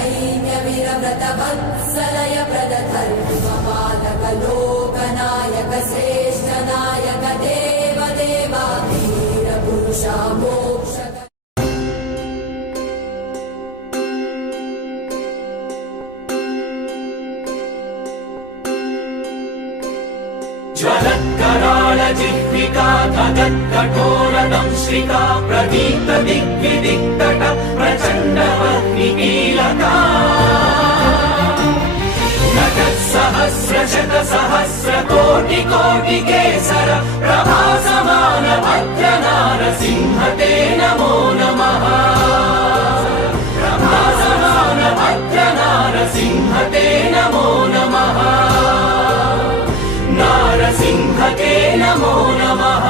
सैन्यवीरव्रतवत्सलय प्रदधर्मपालक लोकनायक श्रेष्ठ नायक देव देवा वीर पुरुषा मोक्षक ज्वलत्कराळ जिह्विका तदत्कठोरदंश्रिका प्रदीप्त दिग्विदिक्तट प्रचण्डवह्निकीलका नटत्सहस्रशतसहस्रकोटिकोटिकेसर प्रभासमान भद्रनारसिंह ते नमो नमः प्रभासमान भद्रनारसिंह ते नमो नमः नारसिंह ते नमो नमः।